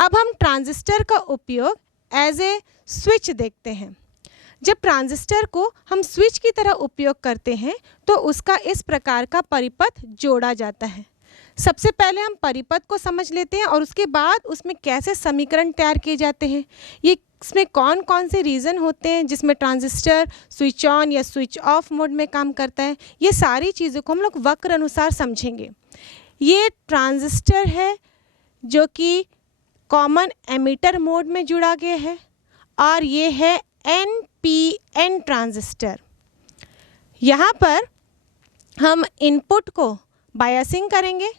अब हम ट्रांजिस्टर का उपयोग एज ए स्विच देखते हैं। जब ट्रांजिस्टर को हम स्विच की तरह उपयोग करते हैं तो उसका इस प्रकार का परिपथ जोड़ा जाता है। सबसे पहले हम परिपथ को समझ लेते हैं और उसके बाद उसमें कैसे समीकरण तैयार किए जाते हैं, ये इसमें कौन कौन से रीज़न होते हैं जिसमें ट्रांजिस्टर स्विच ऑन या स्विच ऑफ मोड में काम करता है, ये सारी चीज़ों को हम लोग वक्र अनुसार समझेंगे। ये ट्रांजिस्टर है जो कि कॉमन एमिटर मोड में जुड़ा गया है और ये है NPN ट्रांजिस्टर। यहाँ पर हम इनपुट को बायसिंग करेंगे।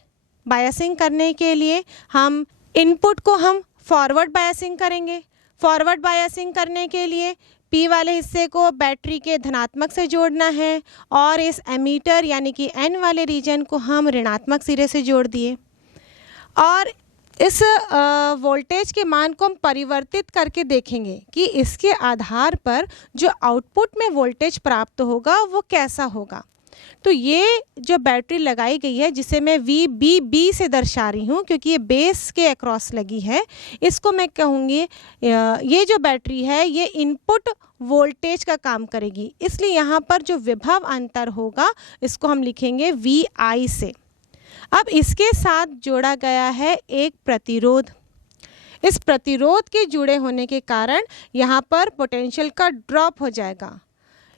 बायसिंग करने के लिए हम इनपुट को हम फॉरवर्ड बायसिंग करेंगे। फॉरवर्ड बायसिंग करने के लिए P वाले हिस्से को बैटरी के धनात्मक से जोड़ना है और इस एमीटर यानी कि N वाले रीजन को हम ऋणात्मक सिरे से जोड़ दिए और इस वोल्टेज के मान को हम परिवर्तित करके देखेंगे कि इसके आधार पर जो आउटपुट में वोल्टेज प्राप्त होगा वो कैसा होगा। तो ये जो बैटरी लगाई गई है जिसे मैं VBB से दर्शा रही हूँ क्योंकि ये बेस के अक्रॉस लगी है, इसको मैं कहूँगी ये जो बैटरी है ये इनपुट वोल्टेज का काम करेगी, इसलिए यहाँ पर जो विभव अंतर होगा इसको हम लिखेंगे VI से। अब इसके साथ जोड़ा गया है एक प्रतिरोध। इस प्रतिरोध के जुड़े होने के कारण यहाँ पर पोटेंशियल का ड्रॉप हो जाएगा,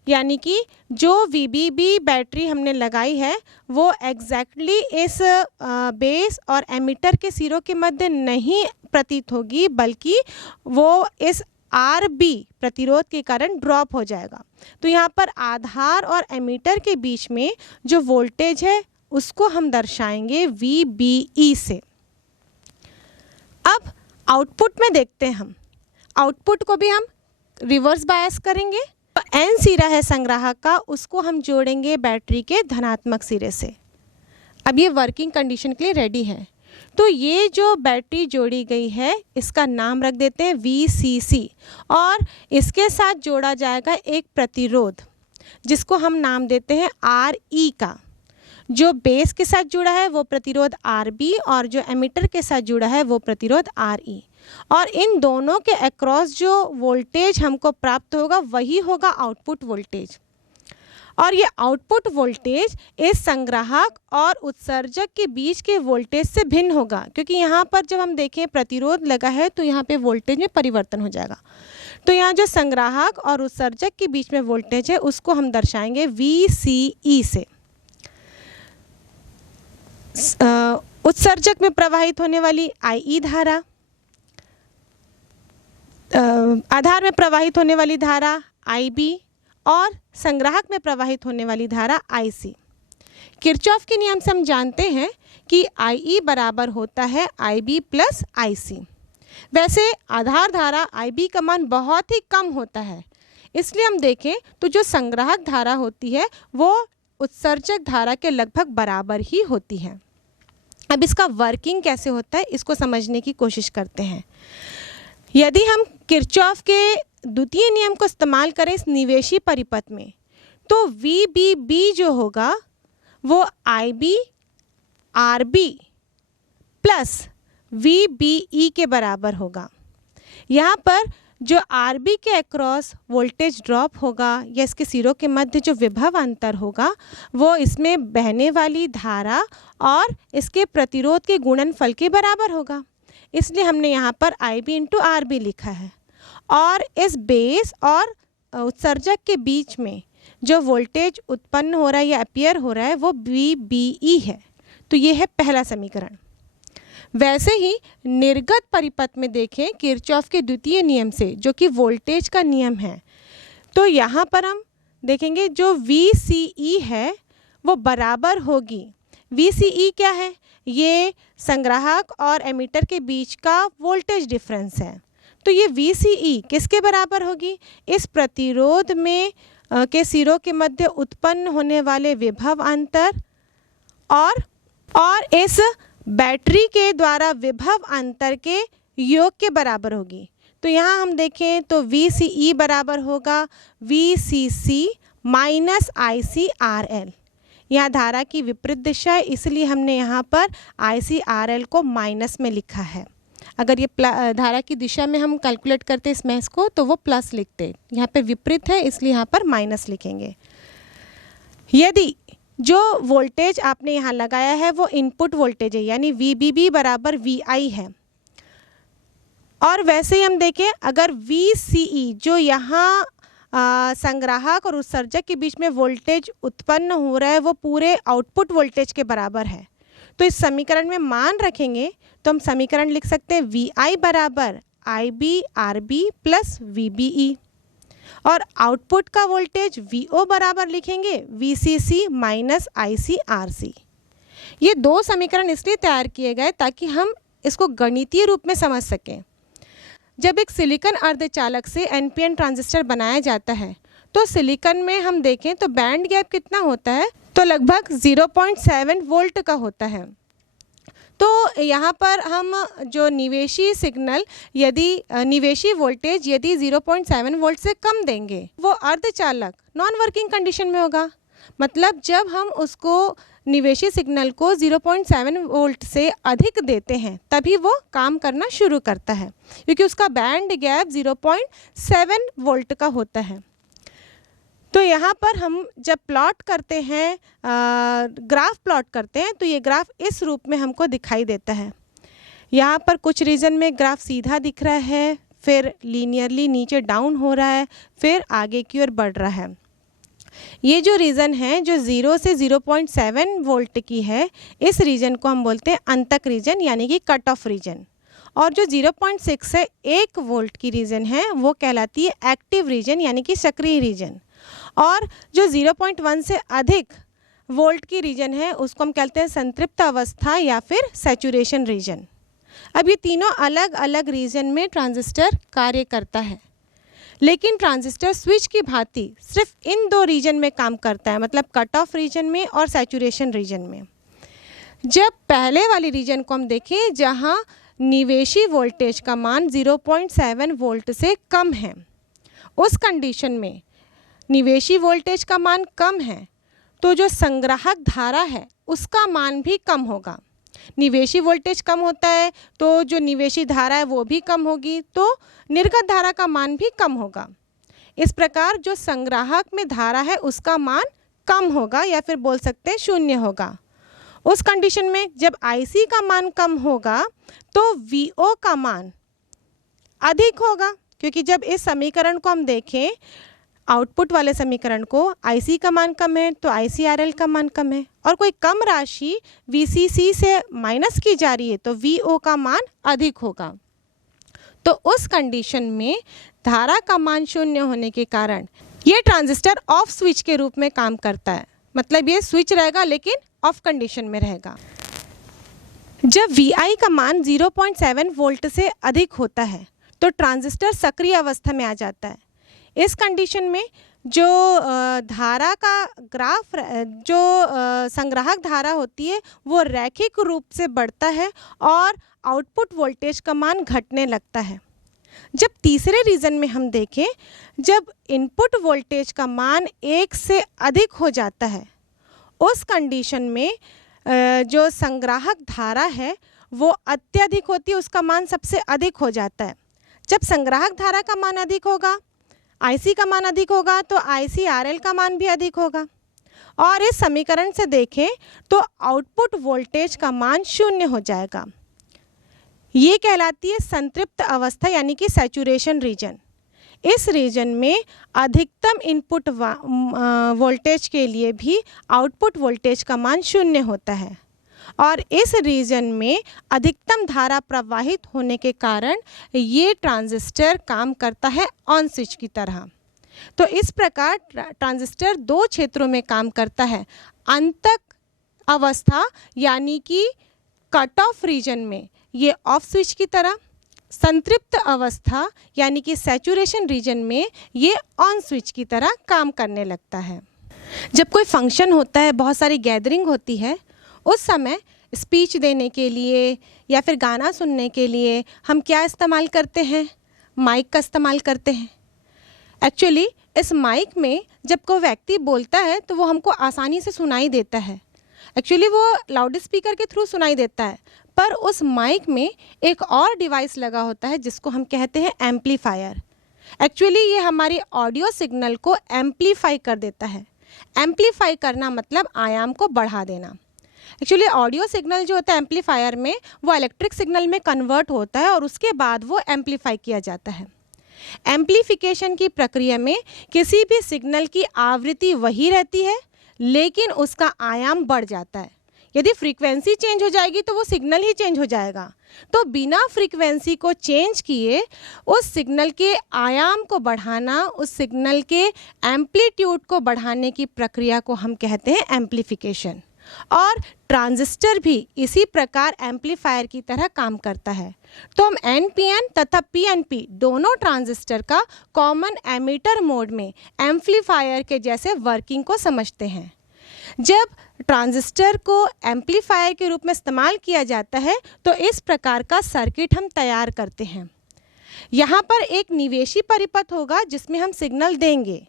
यानी कि जो VBB बैटरी हमने लगाई है वो एग्जैक्टली इस बेस और एमिटर के सिरों के मध्य नहीं प्रतीत होगी बल्कि वो इस RB प्रतिरोध के कारण ड्रॉप हो जाएगा। तो यहाँ पर आधार और एमिटर के बीच में जो वोल्टेज है उसको हम दर्शाएंगे VBE से। अब आउटपुट में देखते हैं, हम आउटपुट को भी हम रिवर्स बायस करेंगे। तो N सिरा है संग्राहक का, उसको हम जोड़ेंगे बैटरी के धनात्मक सिरे से। अब ये वर्किंग कंडीशन के लिए रेडी है। तो ये जो बैटरी जोड़ी गई है इसका नाम रख देते हैं VCC और इसके साथ जोड़ा जाएगा एक प्रतिरोध जिसको हम नाम देते हैं RE का। जो बेस के साथ जुड़ा है वो प्रतिरोध RB और जो एमिटर के साथ जुड़ा है वो प्रतिरोध RE और इन दोनों के अक्रॉस जो वोल्टेज हमको प्राप्त होगा वही होगा आउटपुट वोल्टेज। और ये आउटपुट वोल्टेज इस संग्राहक और उत्सर्जक के बीच के वोल्टेज से भिन्न होगा क्योंकि यहाँ पर जब हम देखें प्रतिरोध लगा है तो यहाँ पे वोल्टेज में परिवर्तन हो जाएगा। तो यहाँ जो संग्राहक और उत्सर्जक के बीच में वोल्टेज है उसको हम दर्शाएंगे VCE से। उत्सर्जक में प्रवाहित होने वाली IE धारा, आधार में प्रवाहित होने वाली धारा IB और संग्राहक में प्रवाहित होने वाली धारा IC। किरचॉफ के नियम से हम जानते हैं कि IE बराबर होता है IB प्लस IC। वैसे आधार धारा IB का मान बहुत ही कम होता है, इसलिए हम देखें तो जो संग्राहक धारा होती है वो उत्सर्जक धारा के लगभग बराबर ही होती है। अब इसका वर्किंग कैसे होता है इसको समझने की कोशिश करते हैं। यदि हम किरचॉफ के द्वितीय नियम को इस्तेमाल करें इस निवेशी परिपथ में तो VBB जो होगा वो IB RB प्लस VBE के बराबर होगा। यहाँ पर जो RB के अक्रॉस वोल्टेज ड्रॉप होगा या इसके सिरों के मध्य जो विभव अंतर होगा वो इसमें बहने वाली धारा और इसके प्रतिरोध के गुणनफल के बराबर होगा, इसलिए हमने यहाँ पर IB इंटू RB लिखा है। और इस बेस और उत्सर्जक के बीच में जो वोल्टेज उत्पन्न हो रहा है या अपीयर हो रहा है वो VBE है। तो ये है पहला समीकरण। वैसे ही निर्गत परिपथ में देखें किरचॉफ के द्वितीय नियम से जो कि वोल्टेज का नियम है, तो यहाँ पर हम देखेंगे जो VCE है वो बराबर होगी। VCE क्या है? ये संग्राहक और एमिटर के बीच का वोल्टेज डिफरेंस है। तो ये VCE किसके बराबर होगी? इस प्रतिरोध में के सिरों के मध्य उत्पन्न होने वाले विभव अंतर और इस बैटरी के द्वारा विभव अंतर के योग के बराबर होगी। तो यहाँ हम देखें तो VCE बराबर होगा VCC माइनस ICRL। यहाँ धारा की विपरीत दिशा है इसलिए हमने यहाँ पर ICRL को माइनस में लिखा है। अगर ये धारा की दिशा में हम कैलकुलेट करते इस मैथ को तो वो प्लस लिखते, यहाँ पे विपरीत है इसलिए यहाँ पर माइनस लिखेंगे। यदि जो वोल्टेज आपने यहाँ लगाया है वो इनपुट वोल्टेज है यानी VBB बराबर VI है, और वैसे ही हम देखें अगर VCE जो यहाँ संग्राहक और उत्सर्जक के बीच में वोल्टेज उत्पन्न हो रहा है वो पूरे आउटपुट वोल्टेज के बराबर है, तो इस समीकरण में मान रखेंगे तो हम समीकरण लिख सकते हैं VI बराबर IB RB प्लस VBE, और आउटपुट का वोल्टेज VO बराबर लिखेंगे VCC माइनस IC RC। ये दो समीकरण इसलिए तैयार किए गए ताकि हम इसको गणितीय रूप में समझ सकें। जब एक सिलिकॉन अर्धचालक से NPN ट्रांजिस्टर बनाया जाता है तो सिलिकॉन में हम देखें तो बैंड गैप कितना होता है, तो लगभग 0.7 वोल्ट का होता है। तो यहाँ पर हम जो निवेशी सिग्नल निवेशी वोल्टेज यदि 0.7 वोल्ट से कम देंगे वो अर्धचालक नॉन वर्किंग कंडीशन में होगा। मतलब जब हम उसको निवेशी सिग्नल को 0.7 वोल्ट से अधिक देते हैं तभी वो काम करना शुरू करता है, क्योंकि उसका बैंड गैप 0.7 वोल्ट का होता है। तो यहाँ पर हम जब प्लॉट करते हैं, ग्राफ प्लॉट करते हैं, तो ये ग्राफ इस रूप में हमको दिखाई देता है। यहाँ पर कुछ रीजन में ग्राफ सीधा दिख रहा है, फिर लीनियरली नीचे डाउन हो रहा है, फिर आगे की ओर बढ़ रहा है। ये जो रीजन है जो 0 से 0.7 वोल्ट की है, इस रीजन को हम बोलते हैं अंतक रीजन यानी कि कट ऑफ रीजन, और जो 0.6 से 1 वोल्ट की रीजन है वो कहलाती है एक्टिव रीजन यानी कि सक्रिय रीजन, और जो 0.1 से अधिक वोल्ट की रीजन है उसको हम कहते हैं संतृप्त अवस्था या फिर सैचुरेशन रीजन। अब ये तीनों अलग अलग रीजन में ट्रांजिस्टर कार्य करता है, लेकिन ट्रांजिस्टर स्विच की भांति सिर्फ इन दो रीजन में काम करता है, मतलब कट ऑफ रीजन में और सैचुरेशन रीजन में। जब पहले वाली रीजन को हम देखें जहां निवेशी वोल्टेज का मान 0.7 वोल्ट से कम है, उस कंडीशन में निवेशी वोल्टेज का मान कम है तो जो संग्राहक धारा है उसका मान भी कम होगा। निवेशी वोल्टेज कम होता है तो जो निवेशी धारा है वो भी कम होगी, तो निर्गत धारा का मान भी कम होगा। इस प्रकार जो संग्राहक में धारा है उसका मान कम होगा या फिर बोल सकते हैं शून्य होगा। उस कंडीशन में जब IC का मान कम होगा तो VO का मान अधिक होगा, क्योंकि जब इस समीकरण को हम देखें आउटपुट वाले समीकरण को IC का मान कम है तो ICRL का मान कम है, और कोई कम राशि VCC से माइनस की जा रही है तो VO का मान अधिक होगा। तो उस कंडीशन में धारा का मान शून्य होने के कारण ये ट्रांजिस्टर ऑफ स्विच के रूप में काम करता है, मतलब ये स्विच रहेगा लेकिन ऑफ कंडीशन में रहेगा। जब VI का मान 0.7 वोल्ट से अधिक होता है तो ट्रांजिस्टर सक्रिय अवस्था में आ जाता है। इस कंडीशन में जो धारा का ग्राफ जो संग्राहक धारा होती है वो रैखिक रूप से बढ़ता है और आउटपुट वोल्टेज का मान घटने लगता है। जब तीसरे रीजन में हम देखें, जब इनपुट वोल्टेज का मान 1 से अधिक हो जाता है, उस कंडीशन में जो संग्राहक धारा है वो अत्यधिक होती है, उसका मान सबसे अधिक हो जाता है। जब संग्राहक धारा का मान अधिक होगा, IC का मान अधिक होगा तो ICRL का मान भी अधिक होगा, और इस समीकरण से देखें तो आउटपुट वोल्टेज का मान शून्य हो जाएगा। ये कहलाती है संतृप्त अवस्था यानी कि सैचुरेशन रीजन। इस रीजन में अधिकतम इनपुट वोल्टेज के लिए भी आउटपुट वोल्टेज का मान शून्य होता है, और इस रीजन में अधिकतम धारा प्रवाहित होने के कारण ये ट्रांजिस्टर काम करता है ऑन स्विच की तरह। तो इस प्रकार ट्रांजिस्टर दो क्षेत्रों में काम करता है, अंतक अवस्था यानी कि कट ऑफ रीजन में ये ऑफ स्विच की तरह, संतृप्त अवस्था यानी कि सैचुरेशन रीजन में ये ऑन स्विच की तरह काम करने लगता है। जब कोई फंक्शन होता है, बहुत सारी गैदरिंग होती है, उस समय स्पीच देने के लिए या फिर गाना सुनने के लिए हम क्या इस्तेमाल करते हैं? माइक का इस्तेमाल करते हैं। एक्चुअली इस माइक में जब कोई व्यक्ति बोलता है तो वो हमको आसानी से सुनाई देता है। एक्चुअली वो लाउड स्पीकर के थ्रू सुनाई देता है, पर उस माइक में एक और डिवाइस लगा होता है जिसको हम कहते हैं एम्पलीफायर। एक्चुअली ये हमारी ऑडियो सिग्नल को एम्पलीफाई कर देता है। एम्पलीफाई करना मतलब आयाम को बढ़ा देना। एक्चुअली ऑडियो सिग्नल जो होता है एम्पलीफायर में, वो इलेक्ट्रिक सिग्नल में कन्वर्ट होता है और उसके बाद वो एम्पलीफाई किया जाता है। एम्पलीफिकेशन की प्रक्रिया में किसी भी सिग्नल की आवृत्ति वही रहती है, लेकिन उसका आयाम बढ़ जाता है। यदि फ्रीक्वेंसी चेंज हो जाएगी तो वो सिग्नल ही चेंज हो जाएगा। तो बिना फ्रीक्वेंसी को चेंज किए उस सिग्नल के आयाम को बढ़ाना, उस सिग्नल के एम्पलीट्यूड को बढ़ाने की प्रक्रिया को हम कहते हैं एम्पलीफिकेशन। और ट्रांजिस्टर भी इसी प्रकार एम्पलीफायर की तरह काम करता है। तो हम एनपीएन तथा पीएनपी दोनों ट्रांजिस्टर का कॉमन एमिटर मोड में एम्पलीफायर के जैसे वर्किंग को समझते हैं। जब ट्रांजिस्टर को एम्पलीफायर के रूप में इस्तेमाल किया जाता है तो इस प्रकार का सर्किट हम तैयार करते हैं। यहाँ पर एक निवेशी परिपथ होगा जिसमें हम सिग्नल देंगे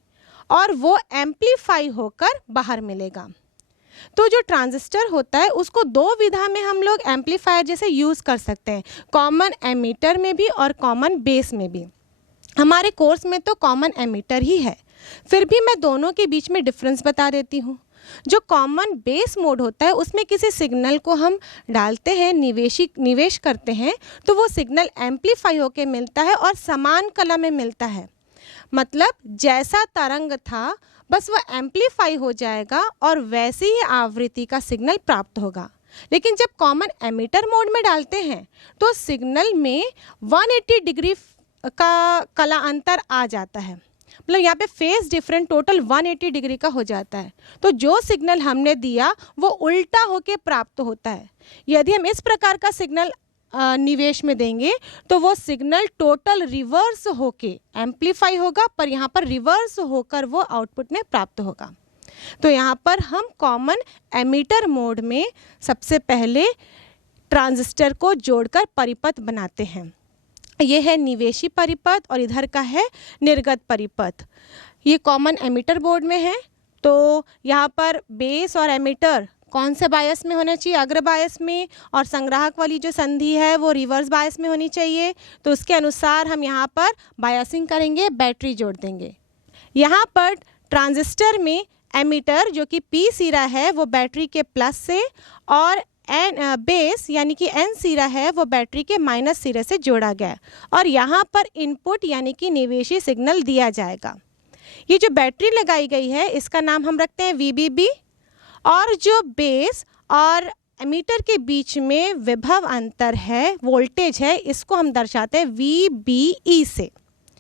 और वो एम्पलीफाई होकर बाहर मिलेगा। तो जो ट्रांजिस्टर होता है उसको दो विधा में हम लोग एम्पलीफायर जैसे यूज़ कर सकते हैं, कॉमन एमीटर में भी और कॉमन बेस में भी। हमारे कोर्स में तो कॉमन एमीटर ही है, फिर भी मैं दोनों के बीच में डिफरेंस बता देती हूँ। जो कॉमन बेस मोड होता है उसमें किसी सिग्नल को हम डालते हैं, निवेश करते हैं, तो वो सिग्नल एम्पलीफाई होकर मिलता है और समान कला में मिलता है। मतलब जैसा तरंग था बस वो एम्पलीफाई हो जाएगा और वैसी ही आवृत्ति का सिग्नल प्राप्त होगा। लेकिन जब कॉमन एमिटर मोड में डालते हैं तो सिग्नल में 180 डिग्री का कला अंतर आ जाता है। मतलब यहाँ पे फेज डिफरेंट टोटल 180 डिग्री का हो जाता है। तो जो सिग्नल हमने दिया वो उल्टा होके प्राप्त होता है। यदि हम इस प्रकार का सिग्नल निवेश में देंगे तो वो सिग्नल टोटल रिवर्स होके एम्पलीफाई होगा, पर यहाँ पर रिवर्स होकर वो आउटपुट में प्राप्त होगा। तो यहाँ पर हम कॉमन एमिटर मोड में सबसे पहले ट्रांजिस्टर को जोड़कर परिपथ बनाते हैं। ये है निवेशी परिपथ और इधर का है निर्गत परिपथ। ये कॉमन एमिटर बोर्ड में है। तो यहाँ पर बेस और एमिटर कौन से बायस में होना चाहिए, अग्र बायस में, और संग्राहक वाली जो संधि है वो रिवर्स बायस में होनी चाहिए। तो उसके अनुसार हम यहाँ पर बायसिंग करेंगे, बैटरी जोड़ देंगे। यहाँ पर ट्रांजिस्टर में एमिटर जो कि पी सिरा है वो बैटरी के प्लस से, और बेस यानी कि एन सिरा है वो बैटरी के माइनस सिरे से जोड़ा गया है। और यहाँ पर इनपुट यानी कि निवेशी सिग्नल दिया जाएगा। ये जो बैटरी लगाई गई है इसका नाम हम रखते हैं VBB, और जो बेस और एमीटर के बीच में विभव अंतर है, वोल्टेज है, इसको हम दर्शाते हैं VBE से।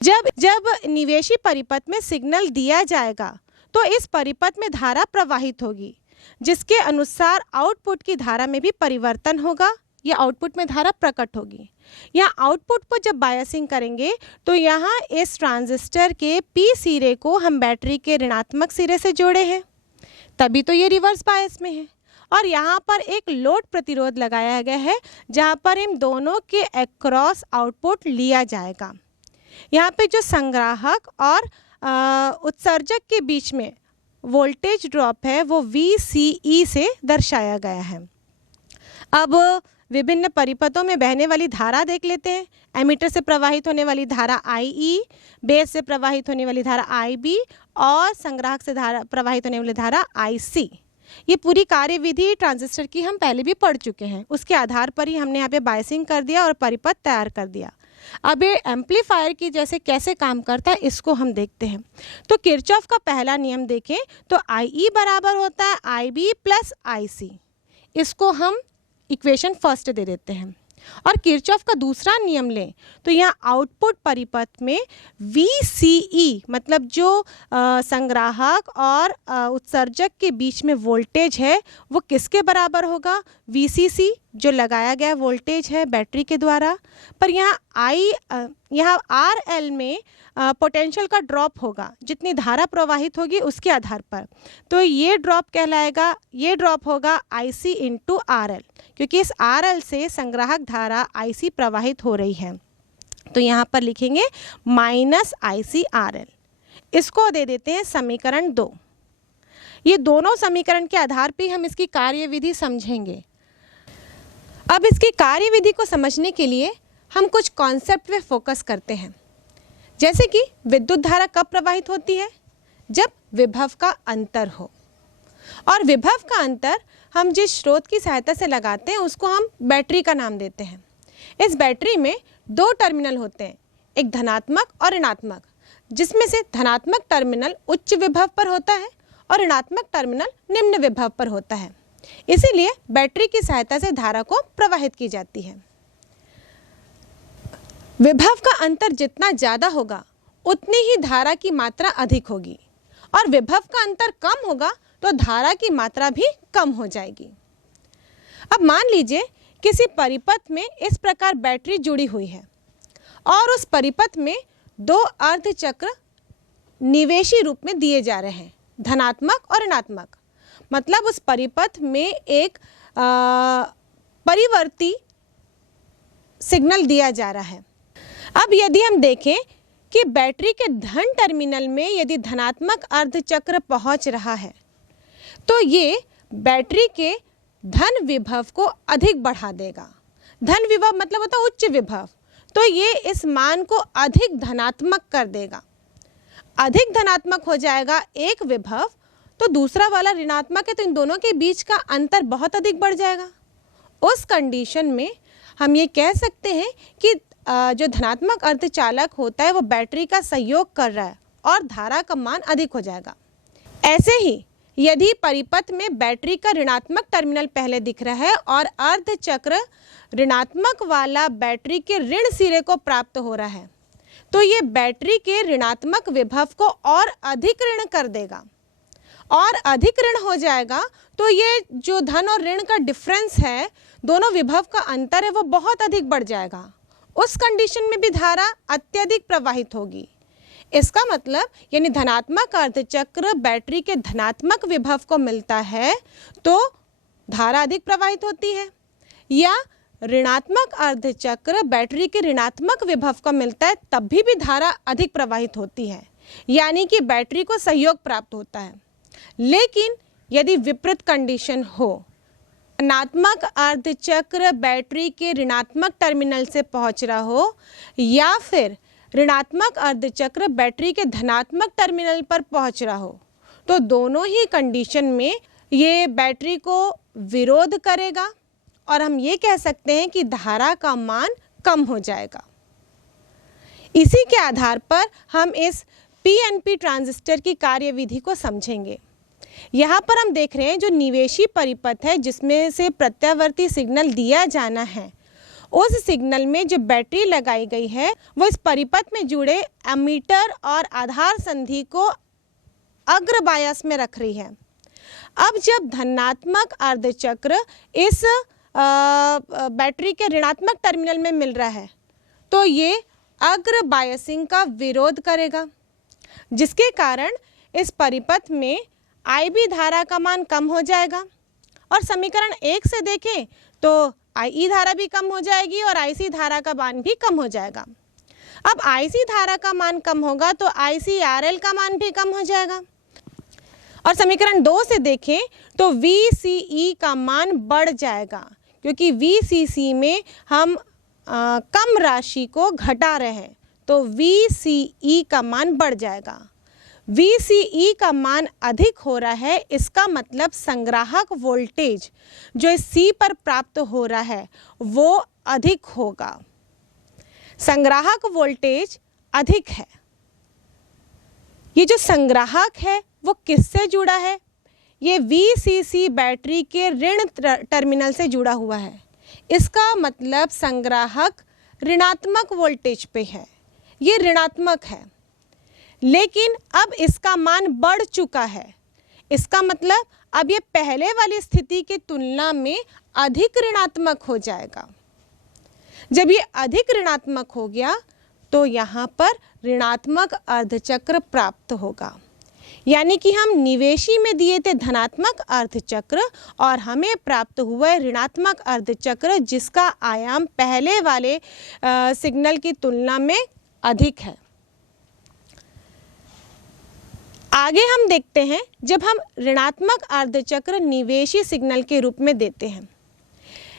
जब निवेशी परिपथ में सिग्नल दिया जाएगा तो इस परिपथ में धारा प्रवाहित होगी, जिसके अनुसार आउटपुट की धारा में भी परिवर्तन होगा। या आउटपुट में धारा प्रकट होगी। यहाँ आउटपुट को जब बायसिंग करेंगे तो यहाँ इस ट्रांजिस्टर के पी सिरे को हम बैटरी के ऋणात्मक सिरे से जोड़े हैं, तभी तो ये रिवर्स बायस में है। और यहाँ पर एक लोड प्रतिरोध लगाया गया है जहाँ पर इन दोनों के अक्रॉस आउटपुट लिया जाएगा। यहाँ पे जो संग्राहक और उत्सर्जक के बीच में वोल्टेज ड्रॉप है वो VCE से दर्शाया गया है। अब विभिन्न परिपथों में बहने वाली धारा देख लेते हैं। एमीटर से प्रवाहित होने वाली धारा IE, बेस से प्रवाहित होने वाली धारा IB और संग्राहक से प्रवाहित होने वाली धारा IC। ये पूरी कार्यविधि ट्रांजिस्टर की हम पहले भी पढ़ चुके हैं। उसके आधार पर ही हमने यहाँ पे बायसिंग कर दिया और परिपथ तैयार कर दिया। अब ये एम्पलीफायर की जैसे कैसे काम करता है इसको हम देखते हैं। तो किरचॉफ का पहला नियम देखें तो IE बराबर होता है IB प्लस IC। इसको हम इक्वेशन फर्स्ट दे देते हैं। और किरचॉफ का दूसरा नियम लें तो यहाँ आउटपुट परिपथ में VCE मतलब जो संग्राहक और उत्सर्जक के बीच में वोल्टेज है वो किसके बराबर होगा, VCC जो लगाया गया वोल्टेज है बैटरी के द्वारा। पर यहाँ RL में पोटेंशियल का ड्रॉप होगा, जितनी धारा प्रवाहित होगी उसके आधार पर। तो ये ड्रॉप कहलाएगा, ये ड्रॉप होगा IC इंटू RL, क्योंकि इस RL से संग्राहक धारा IC प्रवाहित हो रही है। तो यहाँ पर लिखेंगे माइनस IC RL। इसको दे देते हैं समीकरण 2। ये दोनों समीकरण के आधार पर हम इसकी कार्यविधि समझेंगे। अब इसकी कार्यविधि को समझने के लिए हम कुछ कॉन्सेप्ट पे फोकस करते हैं, जैसे कि विद्युत धारा कब प्रवाहित होती है? जब विभव का अंतर हो। और विभव का अंतर हम जिस स्रोत की सहायता से लगाते हैं उसको हम बैटरी का नाम देते हैं। इस बैटरी में दो टर्मिनल होते हैं, एक धनात्मक और ऋणात्मक, जिसमें से धनात्मक टर्मिनल उच्च विभव पर होता है और ऋणात्मक टर्मिनल निम्न विभव पर होता है। इसीलिए बैटरी की सहायता से धारा को प्रवाहित की जाती है। विभव का अंतर जितना ज़्यादा होगा उतनी ही धारा की मात्रा अधिक होगी, और विभव का अंतर कम होगा तो धारा की मात्रा भी कम हो जाएगी। अब मान लीजिए किसी परिपथ में इस प्रकार बैटरी जुड़ी हुई है और उस परिपथ में दो अर्धचक्र निवेशी रूप में दिए जा रहे हैं, धनात्मक और ऋणात्मक। मतलब उस परिपथ में एक परिवर्ती सिग्नल दिया जा रहा है। अब यदि हम देखें कि बैटरी के धन टर्मिनल में यदि धनात्मक अर्धचक्र पहुंच रहा है तो ये बैटरी के धन विभव को अधिक बढ़ा देगा। धन विभव मतलब होता है उच्च विभव, तो ये इस मान को अधिक धनात्मक कर देगा। अधिक धनात्मक हो जाएगा एक विभव, तो दूसरा वाला ऋणात्मक है, तो इन दोनों के बीच का अंतर बहुत अधिक बढ़ जाएगा। उस कंडीशन में हम ये कह सकते हैं कि जो धनात्मक अर्धचालक होता है वो बैटरी का सहयोग कर रहा है और धारा का मान अधिक हो जाएगा। ऐसे ही यदि परिपथ में बैटरी का ऋणात्मक टर्मिनल पहले दिख रहा है और अर्धचक्र ऋणात्मक वाला बैटरी के ऋण सिरे को प्राप्त हो रहा है, तो ये बैटरी के ऋणात्मक विभव को और अधिक ऋण कर देगा, और अधिक ऋण हो जाएगा तो ये जो धन और ऋण का डिफरेंस है, दोनों विभव का अंतर है, वो बहुत अधिक बढ़ जाएगा। उस कंडीशन में भी धारा अत्यधिक प्रवाहित होगी। इसका मतलब यानी धनात्मक अर्धचक्र बैटरी के धनात्मक विभव को मिलता है तो धारा अधिक प्रवाहित होती है, या ऋणात्मक अर्धचक्र बैटरी के ऋणात्मक विभव को मिलता है तब भी धारा अधिक प्रवाहित होती है, यानी कि बैटरी को सहयोग प्राप्त होता है। लेकिन यदि विपरीत कंडीशन हो, धनात्मक अर्धचक्र बैटरी के ऋणात्मक टर्मिनल से पहुंच रहा हो या फिर ऋणात्मक अर्धचक्र बैटरी के धनात्मक टर्मिनल पर पहुंच रहा हो, तो दोनों ही कंडीशन में ये बैटरी को विरोध करेगा और हम ये कह सकते हैं कि धारा का मान कम हो जाएगा। इसी के आधार पर हम इस पीएनपी ट्रांजिस्टर की कार्यविधि को समझेंगे। यहाँ पर हम देख रहे हैं जो निवेशी परिपथ है जिसमें से प्रत्यावर्ती सिग्नल दिया जाना है, उस सिग्नल में जो बैटरी लगाई गई है वो इस परिपथ में जुड़े एमीटर और आधार संधि को अग्र बायस में रख रही है। अब जब धनात्मक अर्धचक्र इस बैटरी के ऋणात्मक टर्मिनल में मिल रहा है तो ये अग्र बायसिंग का विरोध करेगा, जिसके कारण इस परिपथ में IB धारा का मान कम हो जाएगा। और समीकरण 1 से देखें तो IE धारा भी कम हो जाएगी और IC धारा का मान भी कम हो जाएगा। अब IC धारा का मान कम होगा तो ICRL का मान भी कम हो जाएगा। और समीकरण 2 से देखें तो VCE का मान बढ़ जाएगा, क्योंकि VCC में हम कम राशि को घटा रहे हैं, तो VCE का मान बढ़ जाएगा। VCE का मान अधिक हो रहा है, इसका मतलब संग्राहक वोल्टेज जो इस C पर प्राप्त हो रहा है वो अधिक होगा। संग्राहक वोल्टेज अधिक है। ये जो संग्राहक है वो किससे जुड़ा है? ये VCC बैटरी के ऋण टर्मिनल से जुड़ा हुआ है। इसका मतलब संग्राहक ऋणात्मक वोल्टेज पे है, ये ऋणात्मक है, लेकिन अब इसका मान बढ़ चुका है। इसका मतलब अब ये पहले वाली स्थिति की तुलना में अधिक ऋणात्मक हो जाएगा। जब ये अधिक ऋणात्मक हो गया तो यहाँ पर ऋणात्मक अर्धचक्र प्राप्त होगा, यानी कि हम निवेशी में दिए थे धनात्मक अर्धचक्र और हमें प्राप्त हुआ है ऋणात्मक अर्धचक्र, जिसका आयाम पहले वाले सिग्नल की तुलना में अधिक है। आगे हम देखते हैं जब हम ऋणात्मक अर्धचक्र निवेशी सिग्नल के रूप में देते हैं।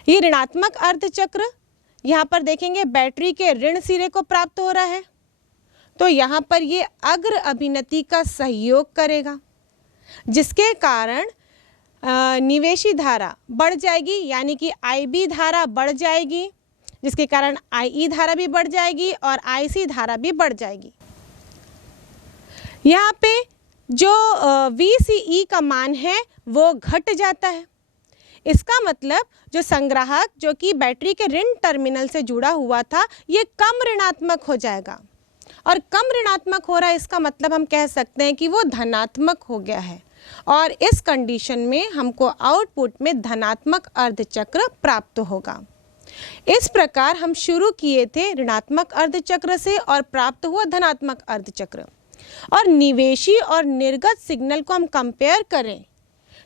ये ऋणात्मक अर्धचक्र, यहाँ पर देखेंगे बैटरी के ऋण सिरे को प्राप्त हो रहा है, तो यहाँ पर ये अग्र अभिनति का सहयोग करेगा, जिसके कारण निवेशी धारा बढ़ जाएगी, यानी कि IB धारा बढ़ जाएगी, जिसके कारण IE धारा भी बढ़ जाएगी और IC धारा भी बढ़ जाएगी। यहाँ पे जो VCE का मान है वो घट जाता है। इसका मतलब जो संग्राहक जो कि बैटरी के ऋण टर्मिनल से जुड़ा हुआ था, ये कम ऋणात्मक हो जाएगा, और कम ऋणात्मक हो रहा है इसका मतलब हम कह सकते हैं कि वो धनात्मक हो गया है, और इस कंडीशन में हमको आउटपुट में धनात्मक अर्धचक्र प्राप्त होगा। इस प्रकार हम शुरू किए थे ऋणात्मक अर्धचक्र से और प्राप्त हुआ धनात्मक अर्धचक्र, और निवेशी और निर्गत सिग्नल को हम कंपेयर करें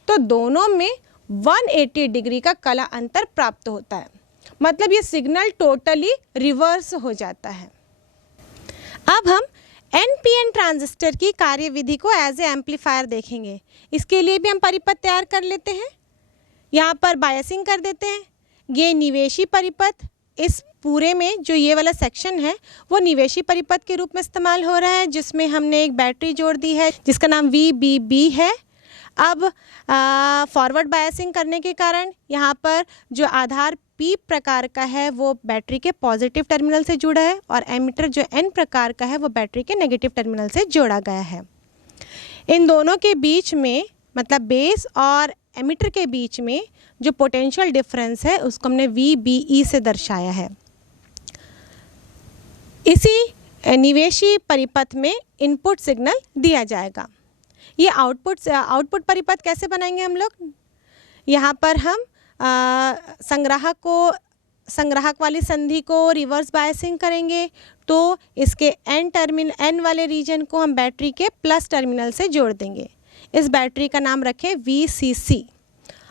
तो दोनों में 180 डिग्री का कला अंतर प्राप्त होता है, मतलब ये सिग्नल टोटली रिवर्स हो जाता है। अब हम NPN ट्रांजिस्टर की कार्यविधि को एज ए एम्पलीफायर देखेंगे। इसके लिए भी हम परिपथ तैयार कर लेते हैं, यहाँ पर बायसिंग कर देते हैं। ये निवेशी परिपथ, इस पूरे में जो ये वाला सेक्शन है वो निवेशी परिपथ के रूप में इस्तेमाल हो रहा है, जिसमें हमने एक बैटरी जोड़ दी है जिसका नाम VBB है। अब फॉरवर्ड बायसिंग करने के कारण यहाँ पर जो आधार P प्रकार का है वो बैटरी के पॉजिटिव टर्मिनल से जुड़ा है, और एमिटर जो N प्रकार का है वो बैटरी के नेगेटिव टर्मिनल से जोड़ा गया है। इन दोनों के बीच में, मतलब बेस और एमिटर के बीच में जो पोटेंशियल डिफरेंस है उसको हमने VBE से दर्शाया है। इसी निवेशी परिपथ में इनपुट सिग्नल दिया जाएगा। ये आउटपुट परिपथ कैसे बनाएंगे हम लोग? यहाँ पर हम संग्राहक वाली संधि को रिवर्स बायसिंग करेंगे, तो इसके N वाले रीजन को हम बैटरी के प्लस टर्मिनल से जोड़ देंगे। इस बैटरी का नाम रखें VCC,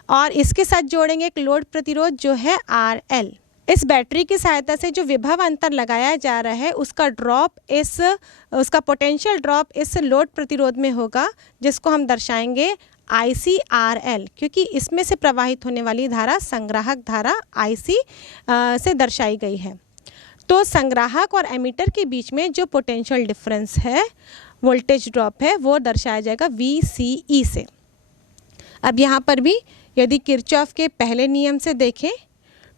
और इसके साथ जोड़ेंगे एक लोड प्रतिरोध जो है RL। इस बैटरी की सहायता से जो विभव अंतर लगाया जा रहा है उसका पोटेंशियल ड्रॉप इस लोड प्रतिरोध में होगा, जिसको हम दर्शाएंगे ICRL, क्योंकि इसमें से प्रवाहित होने वाली धारा संग्राहक धारा IC से दर्शाई गई है। तो संग्राहक और एमिटर के बीच में जो पोटेंशियल डिफरेंस है, वोल्टेज ड्रॉप है, वो दर्शाया जाएगा VCE से। अब यहाँ पर भी यदि किरचॉफ के पहले नियम से देखें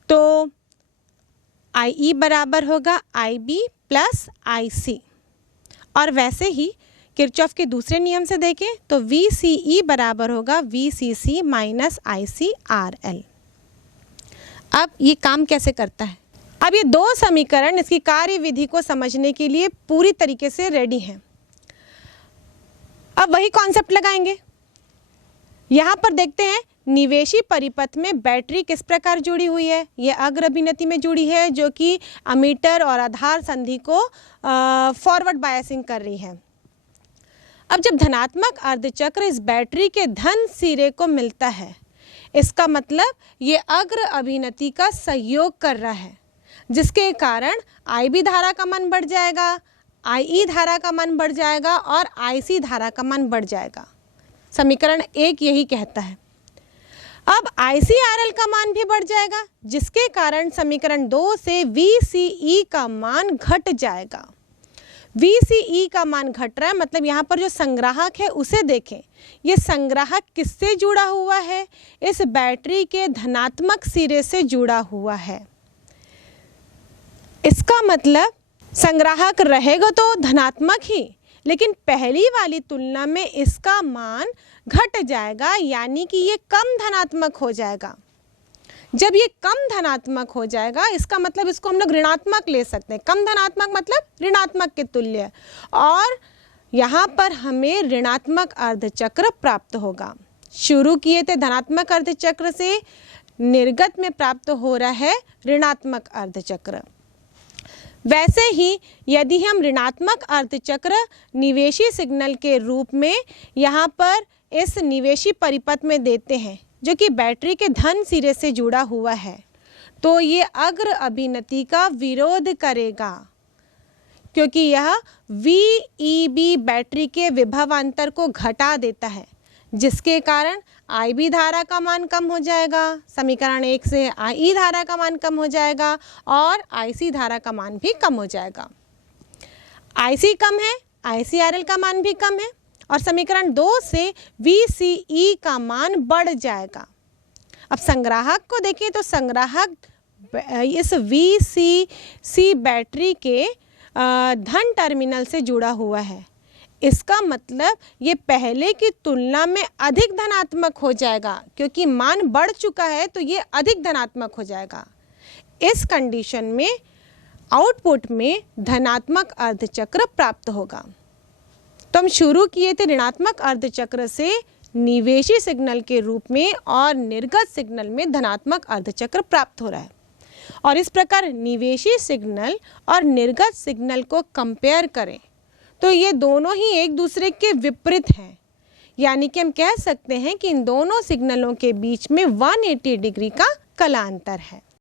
तो IE बराबर होगा IB प्लस IC, और वैसे ही किरचॉफ के दूसरे नियम से देखें तो VCE बराबर होगा VCC माइनस ICRL। अब ये काम कैसे करता है? अब ये दो समीकरण इसकी कार्यविधि को समझने के लिए पूरी तरीके से रेडी हैं। अब वही कॉन्सेप्ट लगाएंगे। यहाँ पर देखते हैं निवेशी परिपथ में बैटरी किस प्रकार जुड़ी हुई है। ये अग्र अभिनति में जुड़ी है, जो कि अमीटर और आधार संधि को फॉरवर्ड बायसिंग कर रही है। अब जब धनात्मक अर्धचक्र इस बैटरी के धन सिरे को मिलता है, इसका मतलब ये अग्र अभिनति का सहयोग कर रहा है, जिसके कारण IB धारा का मान बढ़ जाएगा, IE धारा का मान बढ़ जाएगा और IC धारा का मान बढ़ जाएगा। समीकरण 1 यही कहता है। अब ICRL का मान भी बढ़ जाएगा, जिसके कारण समीकरण 2 से VCE का मान घट जाएगा। VCE का मान घट रहा है, मतलब यहाँ पर जो संग्राहक है उसे देखें। ये संग्राहक किससे जुड़ा हुआ है? इस बैटरी के धनात्मक सिरे से जुड़ा हुआ है। इसका मतलब संग्राहक रहेगा तो धनात्मक ही, लेकिन पहली वाली तुलना में इसका मान घट जाएगा, यानी कि ये कम धनात्मक हो जाएगा। जब ये कम धनात्मक हो जाएगा, इसका मतलब इसको हम लोग ऋणात्मक ले सकते हैं। कम धनात्मक मतलब ऋणात्मक के तुल्य, और यहाँ पर हमें ऋणात्मक अर्धचक्र प्राप्त होगा। शुरू किए थे धनात्मक अर्धचक्र से, निर्गत में प्राप्त हो रहा है ऋणात्मक अर्धचक्र। वैसे ही यदि हम ऋणात्मक अर्धचक्र निवेशी सिग्नल के रूप में यहाँ पर इस निवेशी परिपथ में देते हैं, जो कि बैटरी के धन सिरे से जुड़ा हुआ है, तो ये अग्र अभिनति का विरोध करेगा, क्योंकि यह VEB बैटरी के विभवांतर को घटा देता है, जिसके कारण IB धारा का मान कम हो जाएगा, समीकरण 1 से IE धारा का मान कम हो जाएगा और IC धारा का मान भी कम हो जाएगा। IC कम है, ICRL का मान भी कम है और समीकरण 2 से VCE का मान बढ़ जाएगा। अब संग्राहक को देखें तो संग्राहक इस VCC बैटरी के धन टर्मिनल से जुड़ा हुआ है। इसका मतलब ये पहले की तुलना में अधिक धनात्मक हो जाएगा, क्योंकि मान बढ़ चुका है तो ये अधिक धनात्मक हो जाएगा। इस कंडीशन में आउटपुट में धनात्मक अर्धचक्र प्राप्त होगा। तो हम शुरू किए थे ऋणात्मक अर्धचक्र से निवेशी सिग्नल के रूप में और निर्गत सिग्नल में धनात्मक अर्धचक्र प्राप्त हो रहा है। और इस प्रकार निवेशी सिग्नल और निर्गत सिग्नल को कंपेयर करें तो ये दोनों ही एक दूसरे के विपरीत हैं, यानी कि हम कह सकते हैं कि इन दोनों सिग्नलों के बीच में 180 डिग्री का कलांतर है।